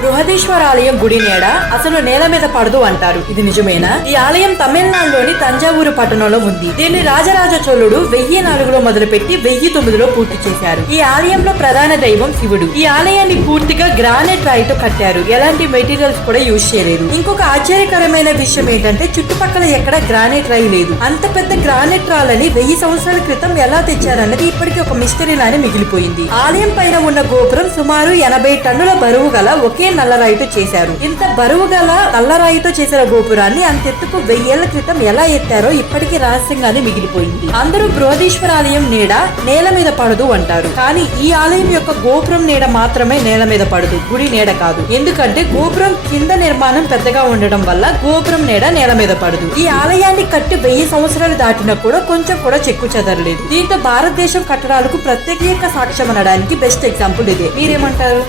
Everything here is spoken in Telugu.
బృహదీశ్వర ఆలయం గుడి నీడ అసలు నేల మీద పడదు అంటారు. ఇది నిజమేనా? ఈ ఆలయం తమిళనాడులోని తంజావూరు పట్టణంలో ఉంది. దీన్ని రాజరాజ చోళుడు 1004లో మొదలుపెట్టి 1009లో పూర్తి చేశారు. ఈ ఆలయంలో ప్రధాన దైవం శివుడు. ఈ ఆలయాన్ని పూర్తిగా గ్రానైట్ రాయితో కట్టారు. ఎలాంటి మెటీరియల్స్ కూడా యూజ్ చేయలేదు. ఇంకొక ఆశ్చర్యకరమైన విషయం ఏంటంటే చుట్టుపక్కల ఎక్కడ గ్రానైట్ రాయి లేదు. అంత పెద్ద గ్రానైట్ రాళ్ళని 1000 సంవత్సరాల క్రితం ఎలా తెచ్చారన్నది ఇప్పటికీ ఒక మిస్టరీ లానే మిగిలిపోయింది. ఆలయం పైన ఉన్న గోపురం సుమారు 80 టన్నుల బరువు గల ఒకే నల్లరాయితో చేశారు. ఇంత బరువు గల నల్లరాయితో చేసిన గోపురాన్ని అంతెత్తుకు 1000 ఏళ్ల క్రితం ఎలా ఎత్తారో ఇప్పటికీ రహస్యంగానే మిగిలిపోయింది. అందరూ బృహదీశ్వర ఆలయం నీడ నేల మీద పడదు అంటారు. కానీ ఈ ఆలయం యొక్క గోపురం నీడ మాత్రమే నేల మీద పడదు, గుడి నీడ కాదు. ఎందుకంటే గోపురం కింద నిర్మాణం పెద్దగా ఉండడం వల్ల గోపురం నీడ నేల మీద పడదు. ఈ ఆలయాన్ని కట్టి 1000 సంవత్సరాలు దాటినా కూడా కొంచెం కూడా చెక్కు చెదరలేదు. దీంతో భారతదేశం కట్టడాలకు ప్రత్యేక సాక్ష్యం అనడానికి బెస్ట్ ఎగ్జాంపుల్ ఇదే. మీరేమంటారు?